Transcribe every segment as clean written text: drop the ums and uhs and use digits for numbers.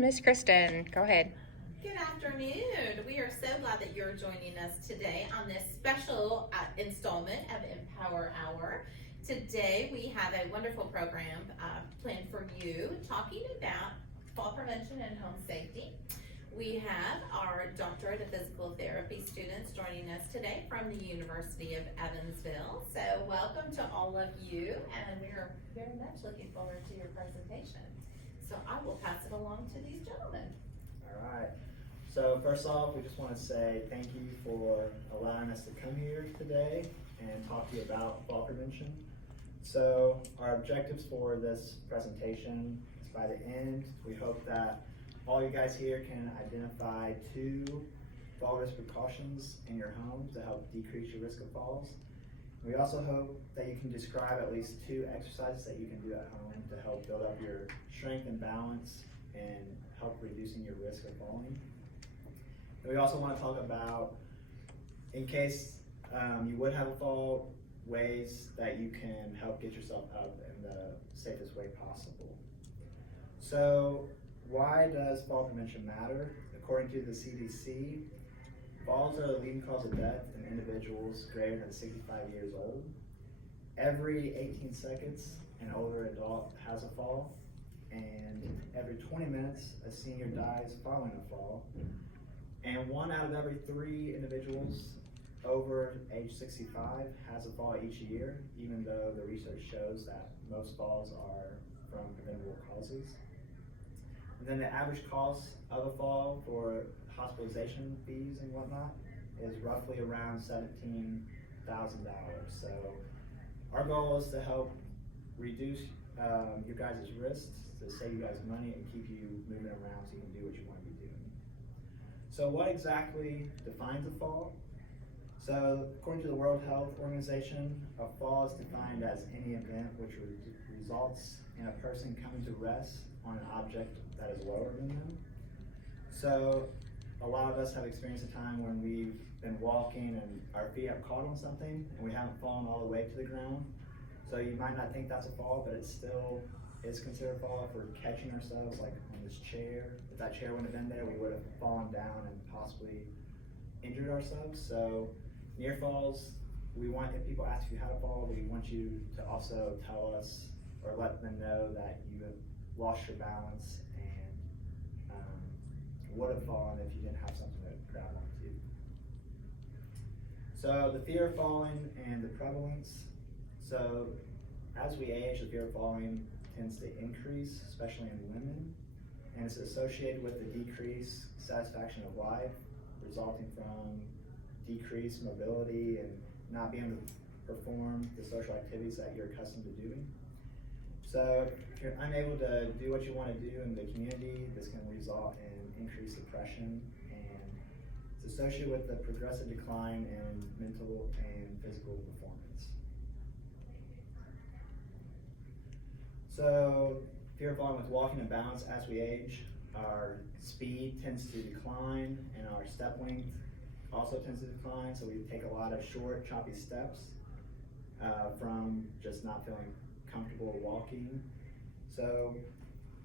Miss Kristen, go ahead. Good afternoon. We are so glad that you're joining us today on this special installment of Empower Hour. Today we have a wonderful program planned for you talking about fall prevention and home safety. We have our Doctorate of Physical Therapy students joining us today from the University of Evansville. So welcome to all of you, and we are very much looking forward to your presentation. So I will pass it along to these gentlemen. All right. So first off, we just want to say thank you for allowing us to come here today and talk to you about fall prevention. So our objectives for this presentation is by the end, we hope that all you guys here can identify 2 fall risk precautions in your home to help decrease your risk of falls. We also hope that you can describe at least 2 exercises that you can do at home to help build up your strength and balance and help reducing your risk of falling. And we also want to talk about, in case you would have a fall, ways that you can help get yourself up in the safest way possible. So why does fall prevention matter? According to the CDC, falls are the leading cause of death in individuals greater than 65 years old. Every 18 seconds, an older adult has a fall, and every 20 minutes, a senior dies following a fall. And 1 out of every 3 individuals over age 65 has a fall each year, even though the research shows that most falls are from preventable causes. And then the average cost of a fall for hospitalization fees and whatnot is roughly around $17,000. So our goal is to help reduce your guys' risks, to save you guys money and keep you moving around so you can do what you want to be doing. So what exactly defines a fall? So according to the World Health Organization, a fall is defined as any event which results in a person coming to rest on an object that is lower than them. So a lot of us have experienced a time when we've been walking and our feet have caught on something and we haven't fallen all the way to the ground. So you might not think that's a fall, but it still is considered a fall if we're catching ourselves, like on this chair. If that chair wouldn't have been there, we would have fallen down and possibly injured ourselves. So near falls, if people ask you how to fall, we want you to also tell us or let them know that you have lost your balance and would have fallen if you didn't have something to grab onto. So the fear of falling and the prevalence. So as we age, the fear of falling tends to increase, especially in women, and it's associated with the decreased satisfaction of life, resulting from decreased mobility and not being able to perform the social activities that you're accustomed to doing. So if you're unable to do what you want to do in the community, this can result in increased depression, and it's associated with the progressive decline in mental and physical performance. So fear of falling with walking and balance as we age, our speed tends to decline and our step length also tends to decline. So we take a lot of short, choppy steps from just not feeling comfortable walking. So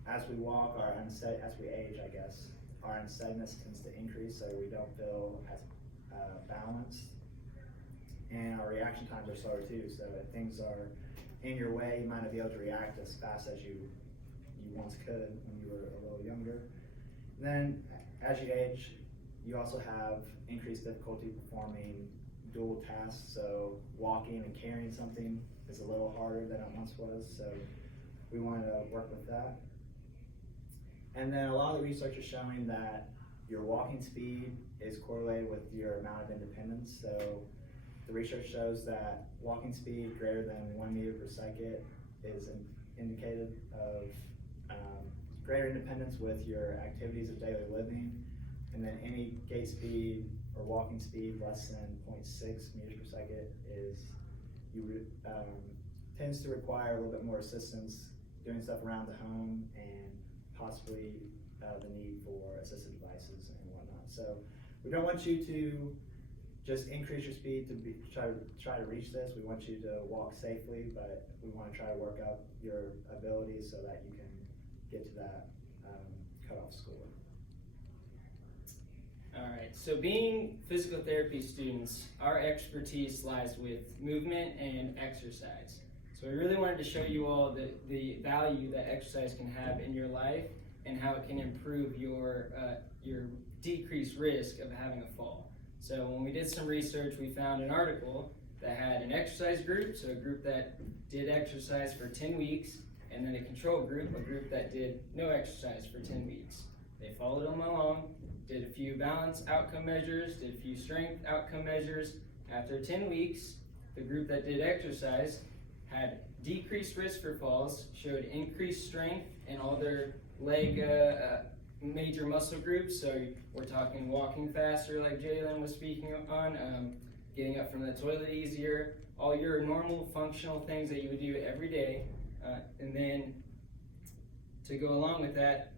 as we walk, as we age, I guess, our unsteadiness tends to increase, so we don't feel as balanced. And our reaction times are slower too, so if things are in your way, you might not be able to react as fast as you once could when you were a little younger. And then as you age, you also have increased difficulty performing dual tasks, so walking and carrying something is a little harder than it once was, so we want to work with that. And then a lot of the research is showing that your walking speed is correlated with your amount of independence. So the research shows that walking speed greater than 1 meter per second is indicated of greater independence with your activities of daily living. And then any gait speed or walking speed less than 0.6 meters per second tends to require a little bit more assistance doing stuff around the home and possibly the need for assistive devices and whatnot. So we don't want you to just increase your speed to try to reach this. We want you to walk safely, but we want to try to work up your abilities so that you can get to that cutoff score. so being physical therapy students, our expertise lies with movement and exercise. So we really wanted to show you all the value that exercise can have in your life and how it can improve your decreased risk of having a fall. So when we did some research, we found an article that had an exercise group, so a group that did exercise for 10 weeks, and then a control group, a group that did no exercise for 10 weeks. They followed them along, did a few balance outcome measures, did a few strength outcome measures. After 10 weeks, the group that did exercise had decreased risk for falls, showed increased strength in all their leg major muscle groups. So we're talking walking faster, like Jalen was speaking on, getting up from the toilet easier, all your normal functional things that you would do every day. And then to go along with that,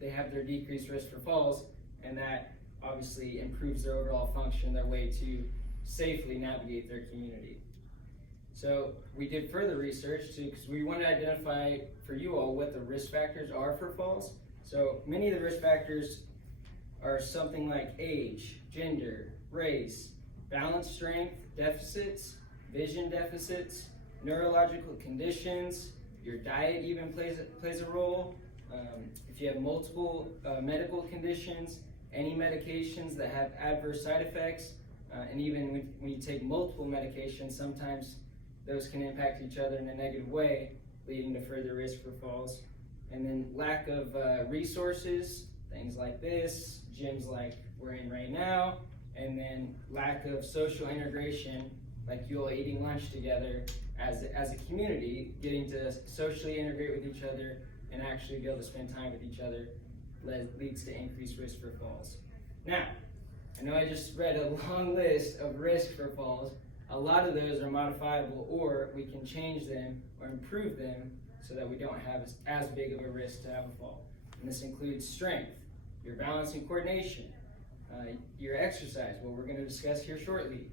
they have their decreased risk for falls, and that obviously improves their overall function, their way to safely navigate their community. So we did further research too, because we want to identify for you all what the risk factors are for falls. So many of the risk factors are something like age, gender, race, balance strength deficits, vision deficits, neurological conditions, your diet even plays a role. If you have multiple medical conditions, any medications that have adverse side effects, and even when you take multiple medications, sometimes those can impact each other in a negative way, leading to further risk for falls. And then lack of resources, things like this, gyms like we're in right now, and then lack of social integration, like you all eating lunch together as a community, getting to socially integrate with each other and actually be able to spend time with each other leads to increased risk for falls. Now, I know I just read a long list of risk for falls. A lot of those are modifiable, or we can change them or improve them so that we don't have as big of a risk to have a fall. And this includes strength, your balance and coordination, your exercise, what we're going to discuss here shortly.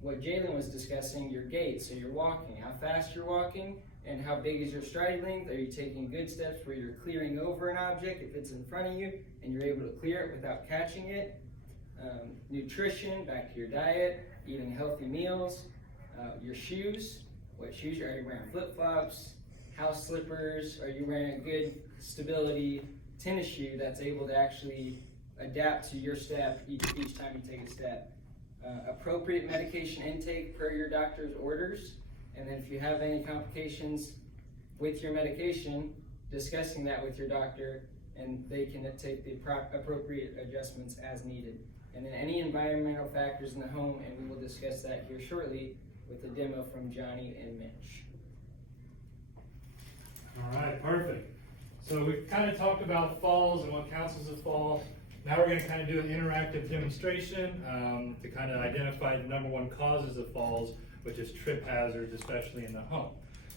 What Jalen was discussing, your gait, so you're walking, how fast you're walking, and how big is your stride length. Are you taking good steps where you're clearing over an object if it's in front of you and you're able to clear it without catching it? Nutrition, back to your diet, eating healthy meals. Your shoes, what shoes are you wearing? Flip-flops, house slippers? Are you wearing a good stability tennis shoe that's able to actually adapt to your step each time you take a step? Appropriate medication intake per your doctor's orders, and then if you have any complications with your medication, discussing that with your doctor, and they can take the appropriate adjustments as needed. And then any environmental factors in the home, and we will discuss that here shortly with a demo from Johnny and Mitch. All right, perfect. So we kind of talked about falls and what counts as a fall. Now we're going to kind of do an interactive demonstration to kind of identify the number one causes of falls, which is trip hazards, especially in the home.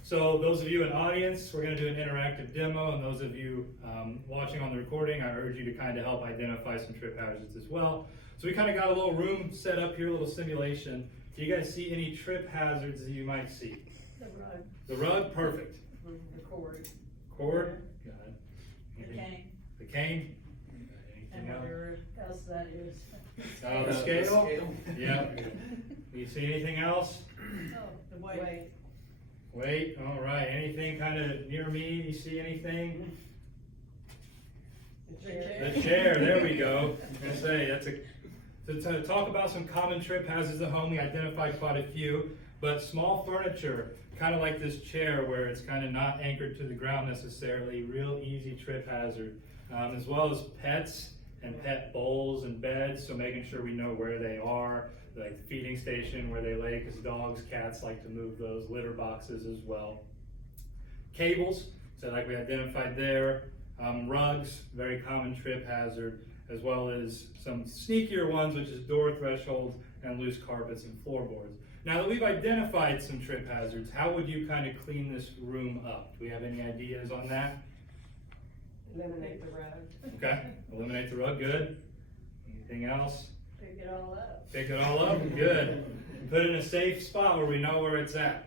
So those of you in audience, we're going to do an interactive demo, and those of you watching on the recording, I urge you to kind of help identify some trip hazards as well. So we kind of got a little room set up here, a little simulation. Do you guys see any trip hazards that you might see? The rug. The rug, perfect. The cord. Cord, got it. The Anything? cane. The cane. And Anything else? whatever else that is. Oh, the scale? Yeah. You see anything else? Oh, the weight. Wait, all right. Anything kind of near me? You see anything? The chair. The chair, there we go. I was gonna say, that's to talk about some common trip hazards at home, we identified quite a few, but small furniture, kind of like this chair where it's kind of not anchored to the ground necessarily, real easy trip hazard, as well as pets and pet bowls and beds, so making sure we know where they are, like the feeding station where they lay, because dogs, cats like to move those, litter boxes as well. Cables, so like we identified there, rugs, very common trip hazard, as well as some sneakier ones, which is door thresholds and loose carpets and floorboards. Now that we've identified some trip hazards, how would you kind of clean this room up? Do we have any ideas on that? Eliminate the rug. Okay, eliminate the rug, good. Anything else? Pick it all up. Pick it all up, good. Put it in a safe spot where we know where it's at.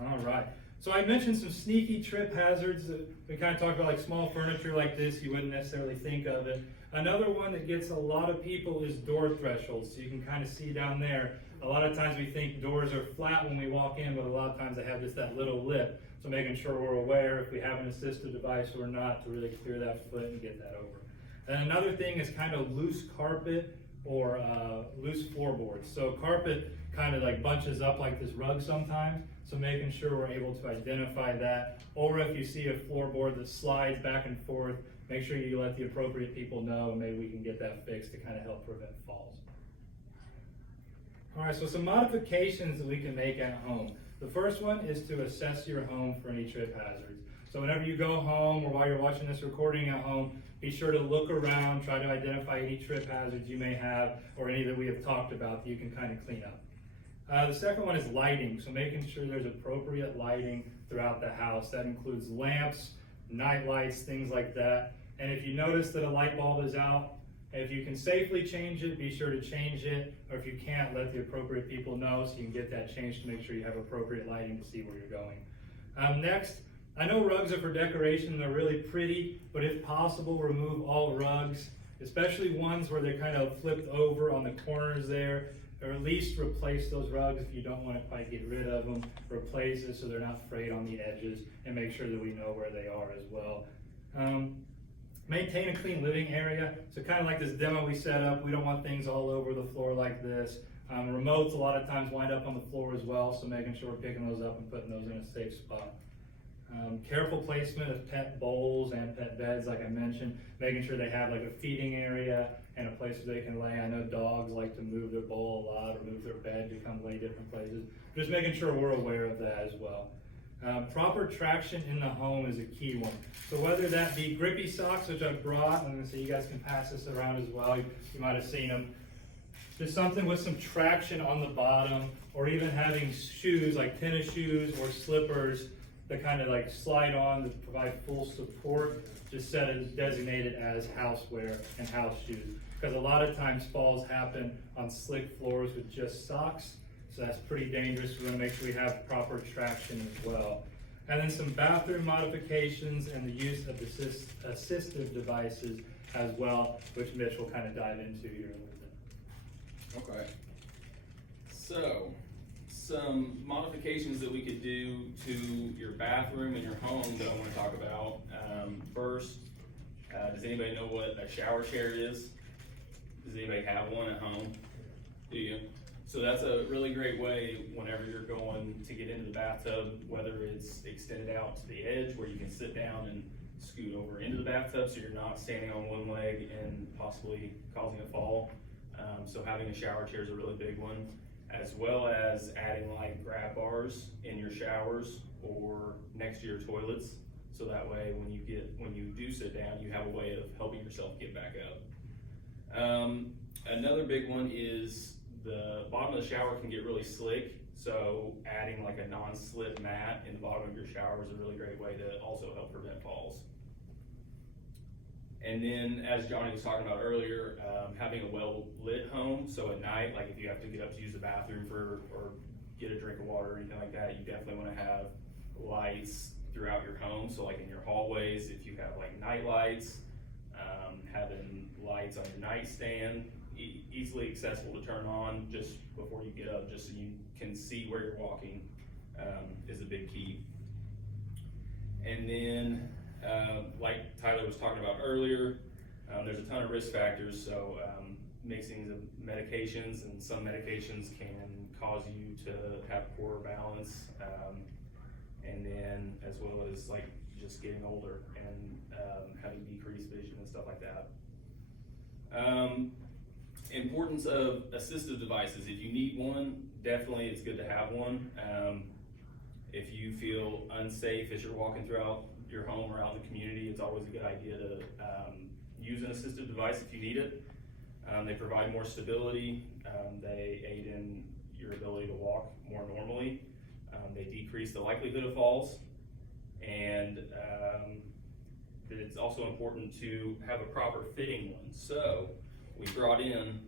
All right. So I mentioned some sneaky trip hazards that we kind of talked about, like small furniture like this, you wouldn't necessarily think of it. Another one that gets a lot of people is door thresholds. So you can kind of see down there, a lot of times we think doors are flat when we walk in, but a lot of times they have just that little lip. So making sure we're aware if we have an assistive device or not to really clear that foot and get that over. And another thing is kind of loose carpet or loose floorboards. So carpet kind of like bunches up like this rug sometimes. So making sure we're able to identify that. Or if you see a floorboard that slides back and forth, make sure you let the appropriate people know and maybe we can get that fixed to kind of help prevent falls. All right, so some modifications that we can make at home. The first one is to assess your home for any trip hazards. So whenever you go home or while you're watching this recording at home, be sure to look around, try to identify any trip hazards you may have or any that we have talked about that you can kind of clean up. The second one is lighting, so making sure there's appropriate lighting throughout the house. That includes lamps, night lights, things like that. And if you notice that a light bulb is out, if you can safely change it, be sure to change it. Or if you can't, let the appropriate people know so you can get that changed to make sure you have appropriate lighting to see where you're going. Next, I know rugs are for decoration, they're really pretty, but if possible, remove all rugs, especially ones where they're kind of flipped over on the corners there. Or at least replace those rugs if you don't want to quite get rid of them. Replace it so they're not frayed on the edges and make sure that we know where they are as well. Maintain a clean living area. So kind of like this demo we set up, we don't want things all over the floor like this. Remotes a lot of times wind up on the floor as well, so making sure we're picking those up and putting those in a safe spot. Careful placement of pet bowls and pet beds, like I mentioned, making sure they have like a feeding area and a place where they can lay. I know dogs like to move their bowl a lot or move their bed to come lay different places. Just making sure we're aware of that as well. Proper traction in the home is a key one. So whether that be grippy socks, which I've brought, I'm going to say you guys can pass this around as well. You might have seen them. Just something with some traction on the bottom, or even having shoes like tennis shoes or slippers that kind of like slide on to provide full support. Just set it designated as houseware and house shoes. Because a lot of times falls happen on slick floors with just socks. So that's pretty dangerous. We're going to make sure we have proper traction as well. And then some bathroom modifications and the use of assistive devices as well, which Mitch will kind of dive into here a little bit. Okay. So, some modifications that we could do to your bathroom and your home that I want to talk about. First, does anybody know what a shower chair is? Does anybody have one at home? Do you? So that's a really great way whenever you're going to get into the bathtub, whether it's extended out to the edge where you can sit down and scoot over into the bathtub so you're not standing on one leg and possibly causing a fall. So having a shower chair is a really big one, as well as adding like grab bars in your showers or next to your toilets. So that way when you do sit down, you have a way of helping yourself get back up. Another big one is the bottom of the shower can get really slick. So adding like a non-slip mat in the bottom of your shower is a really great way to also help prevent falls. And then, as Johnny was talking about earlier, having a well-lit home. So at night, like if you have to get up to use the bathroom or get a drink of water or anything like that, you definitely want to have lights throughout your home. So like in your hallways, if you have like night lights, having lights on your nightstand, easily accessible to turn on just before you get up, just so you can see where you're walking, is a big key. And then, like Tyler was talking about earlier, there's a ton of risk factors. So mixing of medications, and some medications can cause you to have poor balance, and then as well as like just getting older and having decreased vision and stuff like that. Importance of assistive devices. If you need one, definitely it's good to have one. If you feel unsafe as you're walking throughout your home or out in the community, it's always a good idea to use an assistive device if you need it. They provide more stability. They aid in your ability to walk more normally. They decrease the likelihood of falls. And it's also important to have a proper fitting one. So we brought in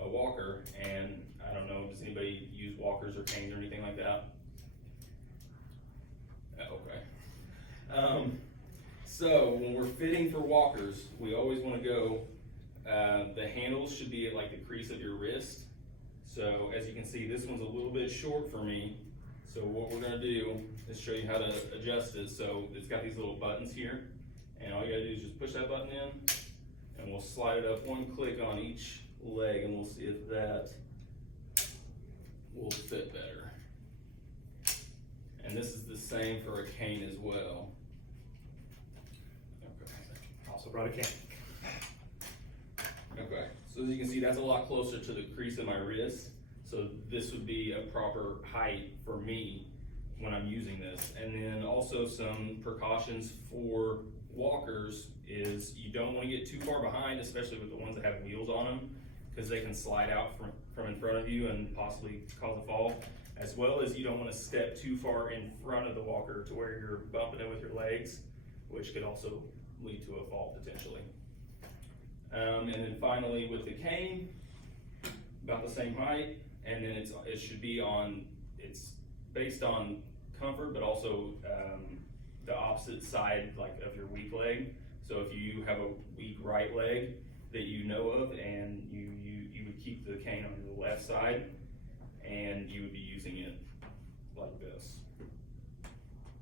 a walker, and I don't know, does anybody use walkers or canes or anything like that? Okay. So when we're fitting for walkers, we always want to go, the handles should be at like the crease of your wrist. So as you can see, this one's a little bit short for me. So what we're gonna do is show you how to adjust it. So it's got these little buttons here, and all you gotta do is just push that button in, and we'll slide it up one click on each leg, and we'll see if that will fit better. And this is the same for a cane as well. Also brought a cane. Okay, so as you can see, that's a lot closer to the crease of my wrist. So this would be a proper height for me when I'm using this. And then also some precautions for walkers is you don't want to get too far behind, especially with the ones that have wheels on them, because they can slide out from in front of you and possibly cause a fall. As well as you don't want to step too far in front of the walker to where you're bumping it with your legs, which could also lead to a fall potentially. And then finally with the cane, about the same height, and then it should be on, it's based on comfort, but also the opposite side like of your weak leg. So if you have a weak right leg that you know of, and you would keep the cane on the left side, and you would be using it like this.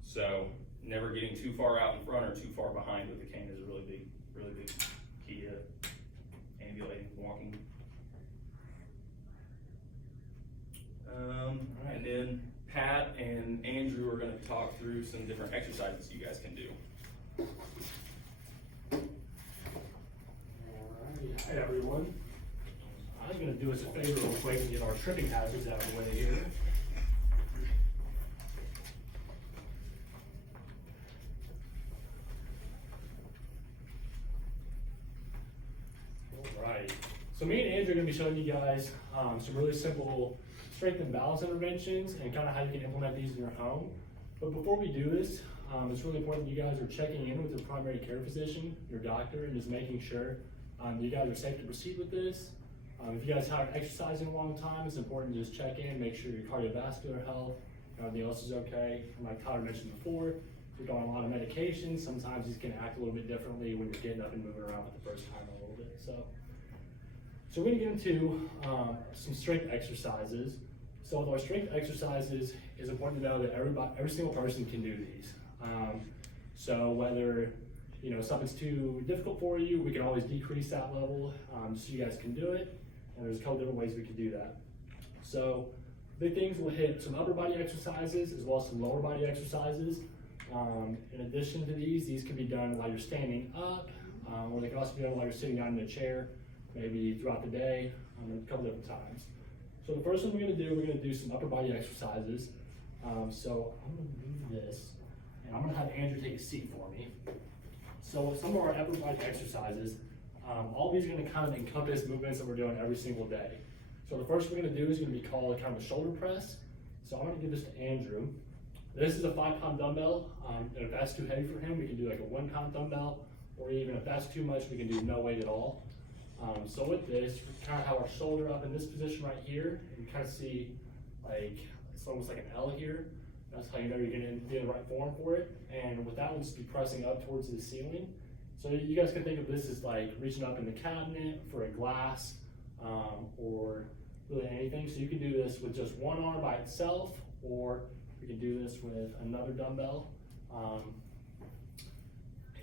So never getting too far out in front or too far behind with the cane is a really big key to ambulating, walking. And then Pat and Andrew are going to talk through some different exercises you guys can do. Alright, hi everyone. I'm going to do us a favor real quick and get our tripping hazards out of the way here. Alright, so me and Andrew are going to be showing you guys some really simple strength and balance interventions and kind of how you can implement these in your home. But before we do this, it's really important that you guys are checking in with your primary care physician, your doctor, and just making sure you guys are safe to proceed with this. If you guys haven't exercised in a long time, it's important to just check in, make sure your cardiovascular health, everything else is okay. And like Tyler mentioned before, if you're on a lot of medications, sometimes these can act a little bit differently when you're getting up and moving around for the first time a little bit. So we're gonna get into some strength exercises. So with our strength exercises, it's important to know that every single person can do these. So whether something's too difficult for you, we can always decrease that level so you guys can do it. And there's a couple different ways we can do that. So big things, we'll hit some upper body exercises as well as some lower body exercises. In addition to these can be done while you're standing up, or they can also be done while you're sitting down in a chair, maybe throughout the day, a couple different times. So the first one we're gonna do some upper body exercises. So I'm gonna move this, and I'm gonna have Andrew take a seat for me. So with some of our upper body exercises, all these are gonna kind of encompass movements that we're doing every single day. So the first we're gonna do is gonna be called kind of a shoulder press. So I'm gonna give this to Andrew. This is a 5-pound dumbbell, and if that's too heavy for him, we can do like a 1-pound dumbbell, or even if that's too much, we can do no weight at all. So with this, we kind of have our shoulder up in this position right here, and you kind of see like, it's almost like an L here. That's how you know you're gonna be in the right form for it. And with that one, just be pressing up towards the ceiling. So you guys can think of this as like reaching up in the cabinet for a glass, or really anything. So you can do this with just one arm by itself, or we can do this with another dumbbell.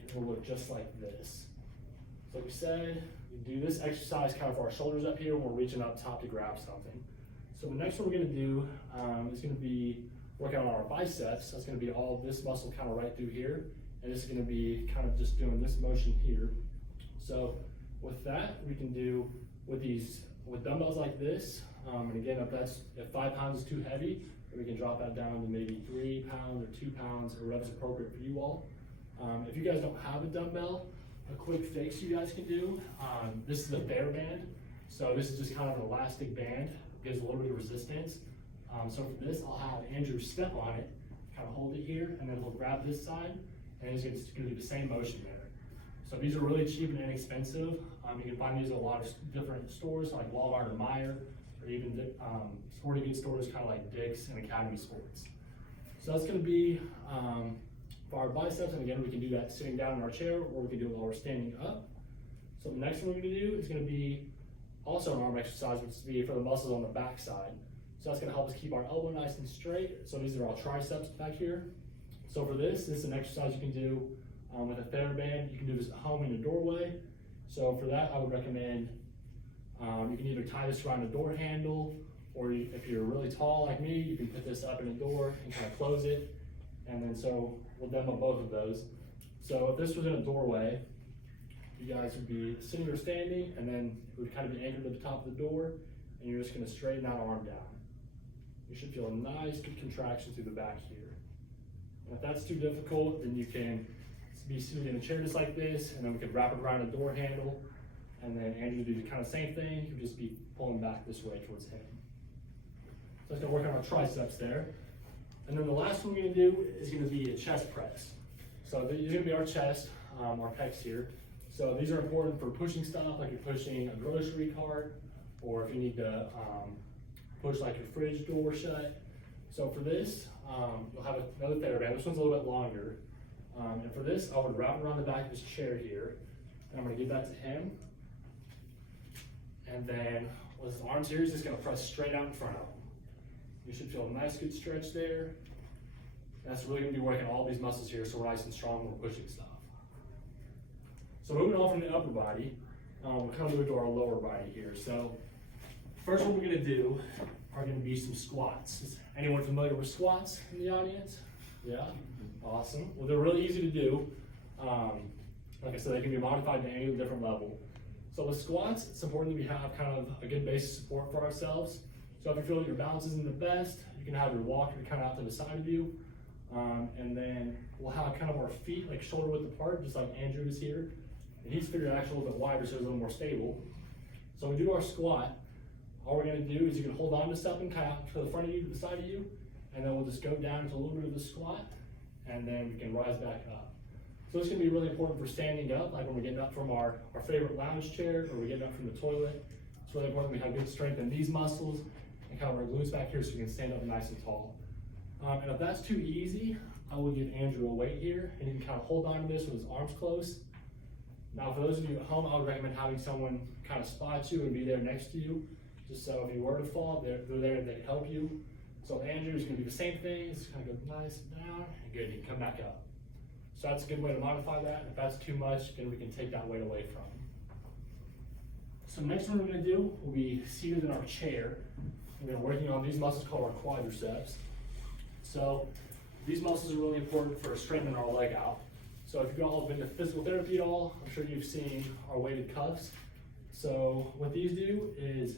It will look just like this. So like we said, we do this exercise kind of for our shoulders up here when we're reaching up top to grab something. So the next one we're gonna do is gonna be working on our biceps. That's gonna be all this muscle kind of right through here. And this is gonna be kind of just doing this motion here. So with that, we can do with dumbbells like this. And again, if 5 pounds is too heavy, we can drop that down to maybe 3 pounds or 2 pounds, or whatever's appropriate for you all. If you guys don't have a dumbbell, a quick fix you guys can do. This is a bear band. So this is just kind of an elastic band, gives a little bit of resistance. So for this, I'll have Andrew step on it, kind of hold it here, and then he'll grab this side, and he's gonna do the same motion there. So these are really cheap and inexpensive. You can find these at a lot of different stores like Walmart or Meijer, or even sporting goods stores kind of like Dick's and Academy Sports. So that's gonna be for our biceps, and again, we can do that sitting down in our chair, or we can do it while we're standing up. So the next one we're gonna do is gonna be also an arm exercise, which is be for the muscles on the back side. So that's gonna help us keep our elbow nice and straight. So these are our triceps back here. So for this is an exercise you can do with a TheraBand. You can do this at home in your doorway. So for that, I would recommend you can either tie this around a door handle, or if you're really tall like me, you can put this up in a door and kind of close it. And then so we'll demo both of those. So if this was in a doorway, you guys would be sitting or standing, and then it would kind of be anchored to the top of the door, and you're just gonna straighten that arm down. You should feel a nice, good contraction through the back here. And if that's too difficult, then you can be seated in a chair just like this, and then we could wrap it around a door handle, and then Andrew would do the kind of same thing. He would just be pulling back this way towards him. So it's gonna work on our triceps there. And then the last one we're gonna do is gonna be a chest press. So these are gonna be our chest, our pecs here. So these are important for pushing stuff, like you're pushing a grocery cart, or if you need to push like your fridge door shut. So for this, you'll have another TheraBand. This one's a little bit longer. And for this, I would wrap it around the back of his chair here. And I'm gonna give that to him. And then with his arms here, he's just gonna press straight out in front of him. You should feel a nice good stretch there. That's really gonna be working all these muscles here, so we're nice and strong when we're pushing stuff. So moving on from the upper body, we're kind of moving to our lower body here. So first one we're gonna do are gonna be some squats. Is anyone familiar with squats in the audience? Yeah, awesome. Well, they're really easy to do. Like I said, they can be modified to any different level. So with squats, it's important that we have kind of a good base of support for ourselves. So if you feel like your balance isn't the best, you can have your walker kind of out to the side of you. And then we'll have kind of our feet like shoulder width apart, just like Andrew is here. And he's figured actually a little bit wider so it's a little more stable. So when we do our squat, all we're gonna do is you can hold on to something kind of to the front of you, to the side of you, and then we'll just go down to a little bit of the squat, and then we can rise back up. So it's gonna be really important for standing up, like when we're getting up from our favorite lounge chair, or we're getting up from the toilet. It's really important we have good strength in these muscles, and kind of our glutes back here so we can stand up nice and tall. And if that's too easy, I will give Andrew a weight here, and he can kind of hold on to this with his arms close. Now for those of you at home, I would recommend having someone kind of spot you and be there next to you, just so if you were to fall, they're there, they can help you. So Andrew is gonna do the same thing, just kind of go nice and down, and good, you can come back up. So that's a good way to modify that. If that's too much, then we can take that weight away from him. So next one we're gonna do will be seated in our chair. We're gonna be working on these muscles called our quadriceps. So these muscles are really important for strengthening our leg out. So if you've all been to physical therapy at all, I'm sure you've seen our weighted cuffs. So what these do is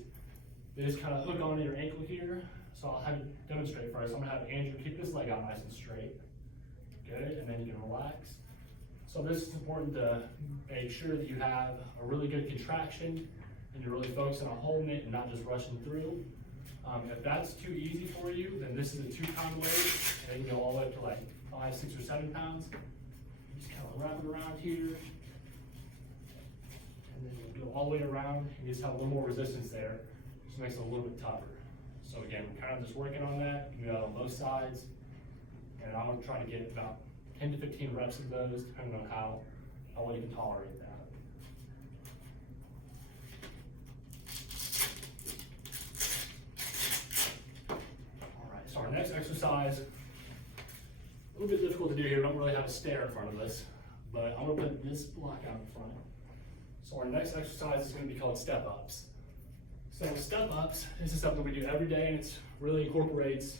they just kind of hook onto your ankle here. So I'll have you demonstrate first. I'm gonna have Andrew keep this leg out nice and straight. Good, and then you can relax. So this is important to make sure that you have a really good contraction and you're really focusing on holding it and not just rushing through. If that's too easy for you, then this is a 2-pound weight, and you can go all the way up to like 5, 6, or 7 pounds. You just kind of wrap it around here, and then you go all the way around, and you just have a little more resistance there, which makes it a little bit tougher. So again, we're kind of just working on that. You do that on both sides, and I'm gonna try to get about 10 to 15 reps of those, depending on how well you can tolerate that. So our next exercise, a little bit difficult to do here. We don't really have a stair in front of us, but I'm gonna put this block out in front. So our next exercise is gonna be called step-ups. So step-ups, this is something we do every day, and it really incorporates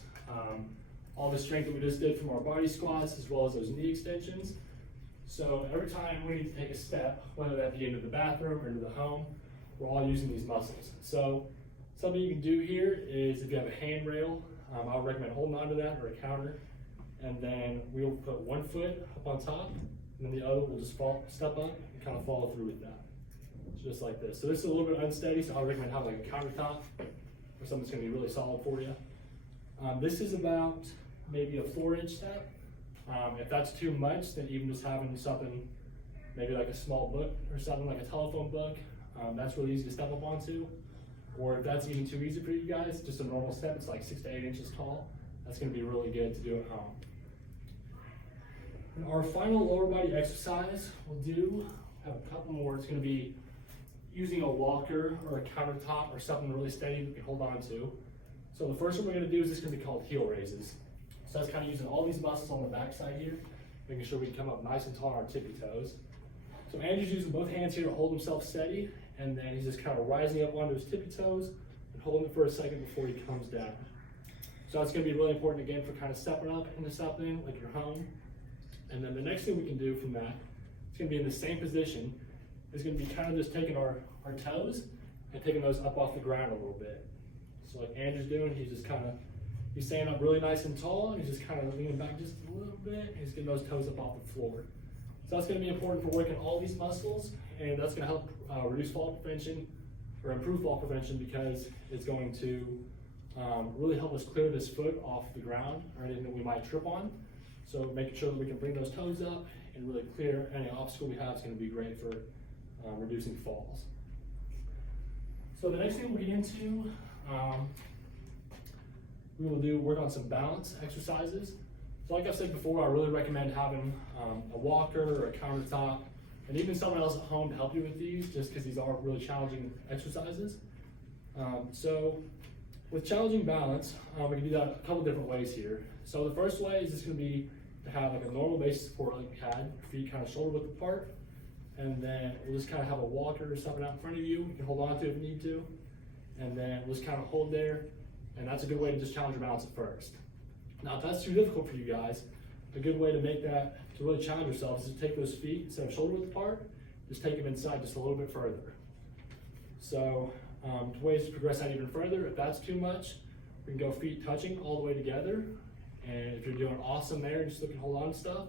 all the strength that we just did from our body squats, as well as those knee extensions. So every time we need to take a step, whether that be into the bathroom or into the home, we're all using these muscles. So something you can do here is if you have a handrail, I would recommend holding onto that or a counter, and then we'll put one foot up on top, and then the other will just step up and kind of follow through with that. Just like this. So this is a little bit unsteady, so I would recommend having like a countertop or something that's gonna be really solid for you. This is about maybe a 4-inch step. If that's too much, then even just having something, maybe like a small book or something like a telephone book, that's really easy to step up onto. Or if that's even too easy for you guys, just a normal step, it's like 6 to 8 inches tall. That's gonna be really good to do at home. And our final lower body exercise we'll do, have a couple more. It's gonna be using a walker or a countertop or something really steady that we can hold on to. So the first one we're gonna do is just gonna be called heel raises. So that's kind of using all these muscles on the back side here, making sure we can come up nice and tall on our tippy toes. So Andrew's using both hands here to hold himself steady, and then he's just kind of rising up onto his tippy toes and holding it for a second before he comes down. So that's gonna be really important again for kind of stepping up into something like your home. And then the next thing we can do from that, it's gonna be in the same position, is gonna be kind of just taking our toes and taking those up off the ground a little bit. So like Andrew's doing, he's staying up really nice and tall, and he's just kind of leaning back just a little bit, and he's getting those toes up off the floor. So that's gonna be important for working all these muscles, and that's gonna help reduce fall prevention, or improve fall prevention, because it's going to really help us clear this foot off the ground, or anything that we might trip on. So making sure that we can bring those toes up and really clear any obstacle we have is gonna be great for reducing falls. So the next thing we'll get into, we will work on some balance exercises. So like I said before, I really recommend having a walker or a countertop, and even someone else at home to help you with these, just because these are really challenging exercises. So with challenging balance, we can do that a couple different ways here. So the first way is just gonna be to have like a normal base support like we had, your feet kind of shoulder width apart, and then we'll just kind of have a walker or something out in front of you. You can hold on to it if you need to, and then we'll just kind of hold there, and that's a good way to just challenge your balance at first. Now, if that's too difficult for you guys, a good way to make that, to really challenge yourselves, is to take those feet, instead of shoulder width apart, just take them inside just a little bit further. So, ways to progress that even further, if that's too much, we can go feet touching all the way together. And if you're doing awesome there, just looking to hold on to stuff,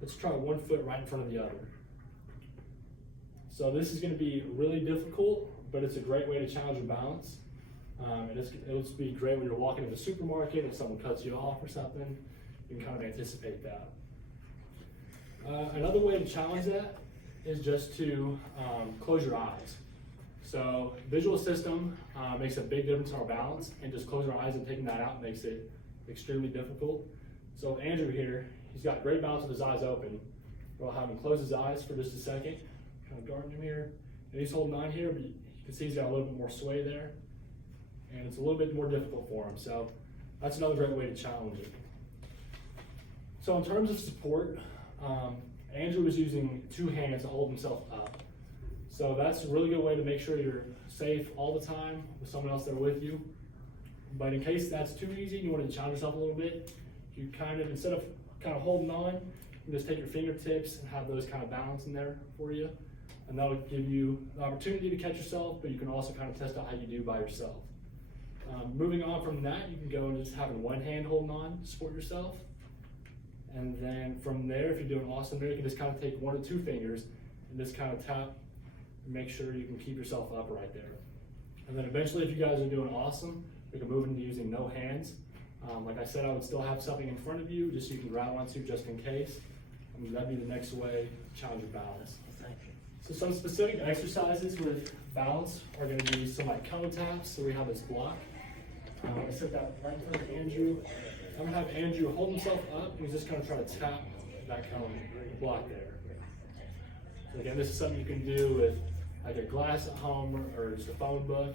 let's try one foot right in front of the other. So this is gonna be really difficult, but it's a great way to challenge your balance. And it'll just be great when you're walking to the supermarket, if someone cuts you off or something, you can kind of anticipate that. Another way to challenge that is just to close your eyes. So visual system makes a big difference in our balance, and just closing our eyes and taking that out makes it extremely difficult. So with Andrew here, he's got great balance with his eyes open. We'll have him close his eyes for just a second, kind of guarding him here. And he's holding on here, but you can see he's got a little bit more sway there. And it's a little bit more difficult for him. So that's another great way to challenge it. So in terms of support, Andrew is using two hands to hold himself up. So that's a really good way to make sure you're safe all the time with someone else there with you. But in case that's too easy, you want to challenge yourself a little bit, you kind of, instead of kind of holding on, you just take your fingertips and have those kind of balance in there for you. And that'll give you the opportunity to catch yourself, but you can also kind of test out how you do by yourself. Moving on from that, you can go and just having one hand holding on to support yourself. And then from there, if you're doing awesome there, you can just kind of take one or two fingers and just kind of tap and make sure you can keep yourself up right there. And then eventually, if you guys are doing awesome, we can move into using no hands. Like I said, I would still have something in front of you just so you can grab onto just in case. I mean, that'd be the next way to challenge your balance. So some specific exercises with balance are going to be some like cone taps. So we have this block. I set that right in front of Andrew. I'm going to have Andrew hold himself up, and he's just going to try to tap that cone block there. So again, this is something you can do with like a glass at home or just a phone book.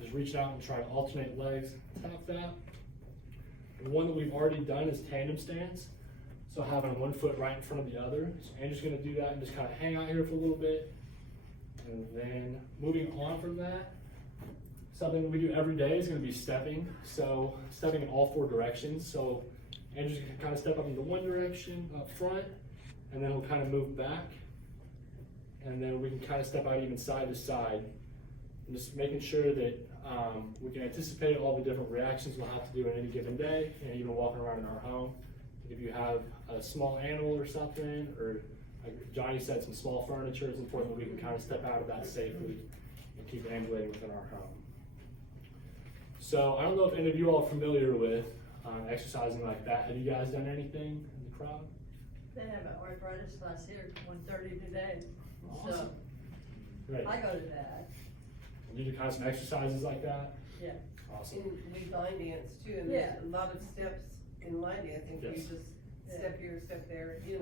Just reach out and try to alternate legs, tap that. The one that we've already done is tandem stance. So having one foot right in front of the other. So Andrew's going to do that and just kind of hang out here for a little bit. And then moving on from that, something that we do every day is going to be stepping. So stepping in all four directions. So Andrew's going to kind of step up into one direction up front, and then he'll kind of move back. And then we can kind of step out even side to side. And just making sure that we can anticipate all the different reactions we'll have to do in any given day, and even walking around in our home. If you have a small animal or something, or like Johnny said, some small furniture, it's important that we can kind of step out of that safely and keep ambulating within our home. So I don't know if any of you all are familiar with exercising like that. Have you guys done anything in the crowd? They have an arthritis class here, 1:30 today. Awesome. So Great. I go to that. And you do kind of some exercises like that? Yeah. Awesome. And we line dance too, and Yeah. there's a lot of steps enlightening. I think you Yes. just step here, step there, Yeah.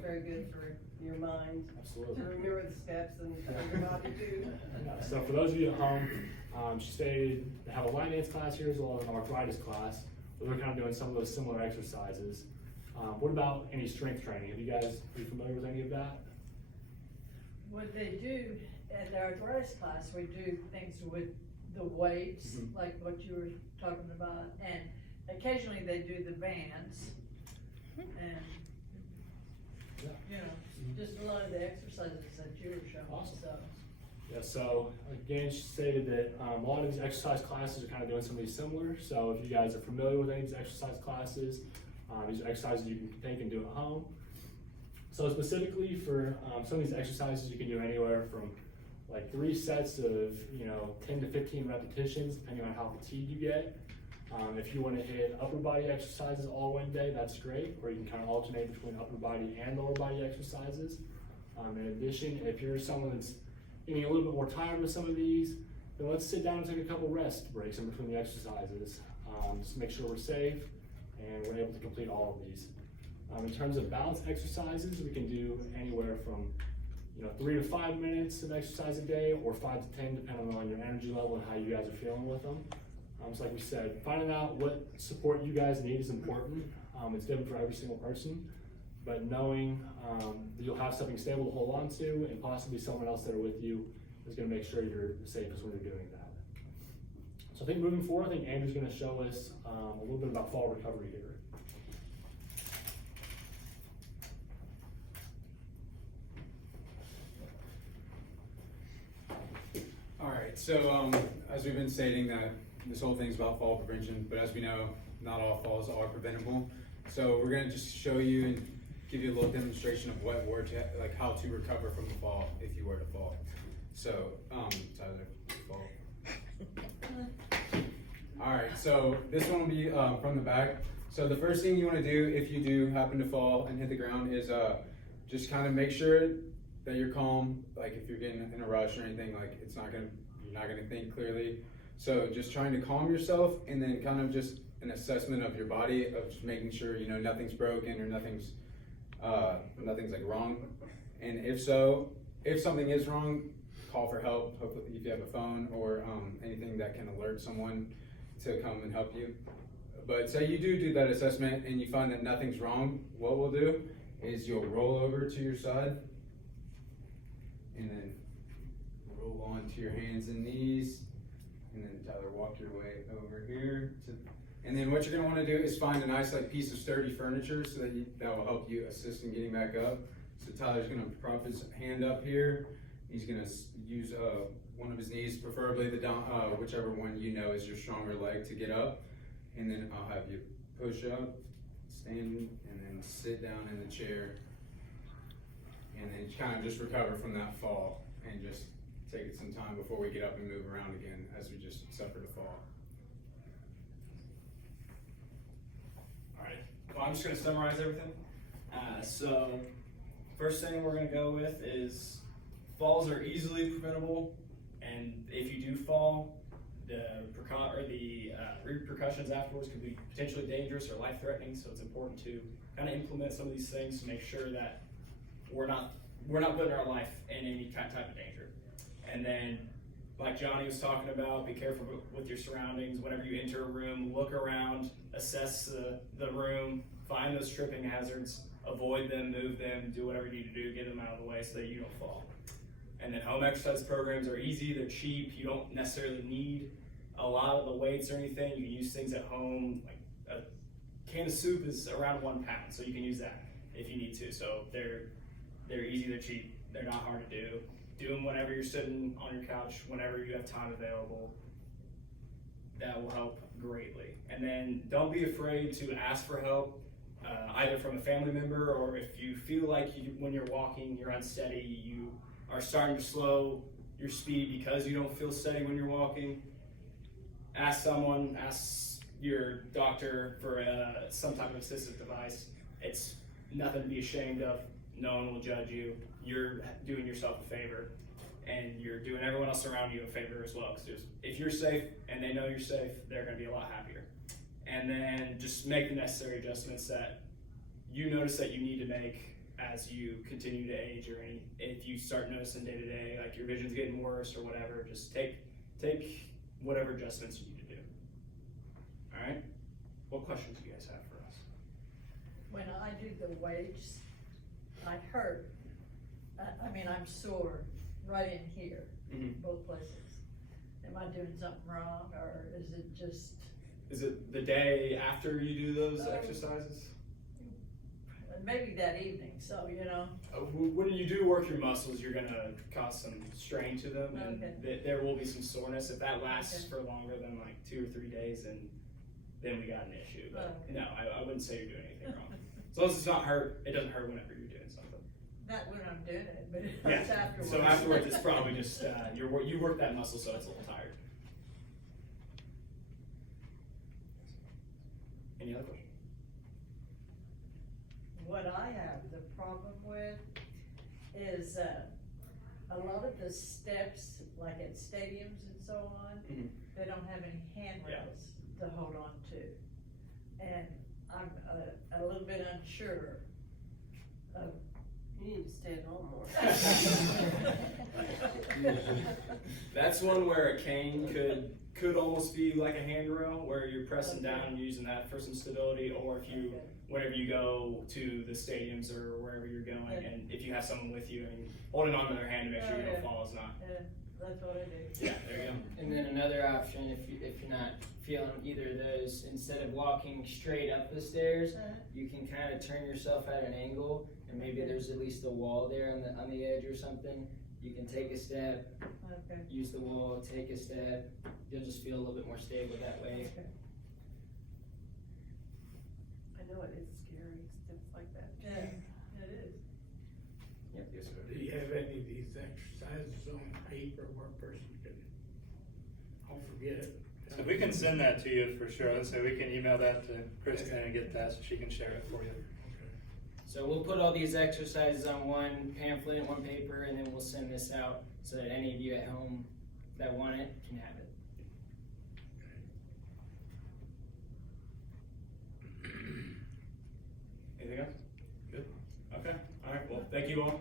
very good for your mind to Absolutely. remember the steps and your body too. Yeah, so for those of you at home, she stated they have a line dance class here as well as an arthritis class, where they're kind of doing some of those similar exercises. What about any strength training? Are you familiar with any of that? What they do at the arthritis class, we do things with the weights, Mhm. like what you were talking about, and occasionally they do the bands. And, Yeah. just a lot of the exercises that you were showing, Awesome. so. Yeah, so again, she stated that a lot of these exercise classes are kind of doing some of these similar. So if you guys are familiar with any of these exercise classes, these are exercises you can take and do at home. So specifically for some of these exercises, you can do anywhere from like 3 sets of 10 to 15 repetitions, depending on how fatigued you get. If you want to hit upper body exercises all one day, that's great. Or you can kind of alternate between upper body and lower body exercises. In addition, if you're someone that's getting a little bit more tired with some of these, then let's sit down and take a couple rest breaks in between the exercises. Just make sure we're safe and we're able to complete all of these. In terms of balance exercises, we can do anywhere from 3 to 5 minutes of exercise a day, or 5 to 10, depending on your energy level and how you guys are feeling with them. So like we said, finding out what support you guys need is important. It's different for every single person, but knowing that you'll have something stable to hold on to, and possibly someone else that are with you is going to make sure you're the safest when you're doing that. So I think moving forward, I think Andrew's going to show us a little bit about fall recovery here. All right, so as we've been stating, that this whole thing's about fall prevention, but as we know, not all falls are preventable. So we're gonna just show you and give you a little demonstration of what were to, like how to recover from the fall if you were to fall. So, Tyler, fall. All right, so this one will be from the back. So the first thing you wanna do if you do happen to fall and hit the ground is just kind of make sure that you're calm. Like if you're getting in a rush or anything, like you're not gonna think clearly. So just trying to calm yourself, and then kind of just an assessment of your body, of just making sure nothing's broken or nothing's like wrong. And if something is wrong, call for help. Hopefully, if you have a phone or anything that can alert someone to come and help you. But say you do that assessment and you find that nothing's wrong, what we'll do is you'll roll over to your side and then roll onto your hands and knees, and then Tyler, walk your way over here and then what you're gonna want to do is find a nice piece of sturdy furniture so that will help you assist in getting back up. So Tyler's gonna prop his hand up here. He's gonna use one of his knees, preferably the down, whichever one is your stronger leg, to get up, and then I'll have you push up, stand, and then sit down in the chair, and then kind of just recover from that fall and just take it some time before we get up and move around again as we just suffered a fall. Alright, well, I'm just going to summarize everything. So, first thing we're going to go with is falls are easily preventable, and if you do fall, the repercussions afterwards could be potentially dangerous or life-threatening. So it's important to kind of implement some of these things to make sure that we're not putting our life in any type of danger. And then, like Johnny was talking about, be careful with your surroundings. Whenever you enter a room, look around, assess the room, find those tripping hazards, avoid them, move them, do whatever you need to do, get them out of the way so that you don't fall. And then home exercise programs are easy, they're cheap, you don't necessarily need a lot of the weights or anything. You can use things at home, like a can of soup is around 1 pound, so you can use that if you need to. So they're easy, they're cheap, they're not hard to do. Do them whenever you're sitting on your couch, whenever you have time available. That will help greatly. And then don't be afraid to ask for help, either from a family member, or if you feel like when you're walking, you're unsteady, you are starting to slow your speed because you don't feel steady when you're walking. Ask someone, ask your doctor for some type of assistive device. It's nothing to be ashamed of. No one will judge you. You're doing yourself a favor, and you're doing everyone else around you a favor as well. Because if you're safe and they know you're safe, they're going to be a lot happier. and then just make the necessary adjustments that you notice that you need to make as you continue to age, or if you start noticing day to day, like your vision's getting worse or whatever, just take whatever adjustments you need to do. All right? What questions do you guys have for us? When I do the weights, I hurt. I mean, I'm sore right in here, Mhm. both places. Am I doing something wrong, or is it just, Is it the day after you do those No. exercises? maybe that evening, so, you know? When you do work your muscles, you're gonna cause some strain to them, and Okay. there will be some soreness. If that lasts Okay. for longer than like 2 or 3 days, then we got an issue. But Okay. no, I wouldn't say you're doing anything wrong. As long as it's not hurt, it doesn't hurt whenever you're doing something. Not when I'm doing it, but it's Yeah. afterwards. So afterwards, it's probably just you work that muscle, so it's a little tired. Any other questions? What I have the problem with is, a lot of the steps, like at stadiums and so on, Mhm. they don't have any handrails to hold on to. And I'm a little bit unsure of. You need to stay at home more. That's one where a cane could almost be like a handrail, where you're pressing down and using that for some stability, or if you, Okay. whenever you go to the stadiums or wherever you're going, Yeah. and if you have someone with you and holding on to their hand to make sure you Oh, don't yeah. fall is not. That's what I do. Yeah, there you go. And then another option, if you're not feeling either of those, instead of walking straight up the stairs, you can kind of turn yourself at an angle, and maybe Okay. there's at least a wall there on the edge or something. You can take a step, Okay. use the wall, take a step. You'll just feel a little bit more stable that way. Okay. I know it is scary, stuff like that. Yeah, it is. Yep. Yes, sir. Do you have any of these exercises on paper where a person can, I'll forget it. So we can send that to you for sure. So we can email that to Kristen and get that so she can share it for you. So we'll put all these exercises on one pamphlet, one paper, and then we'll send this out so that any of you at home that want it can have it. Anything else? Good. Okay. All right. Well, thank you all.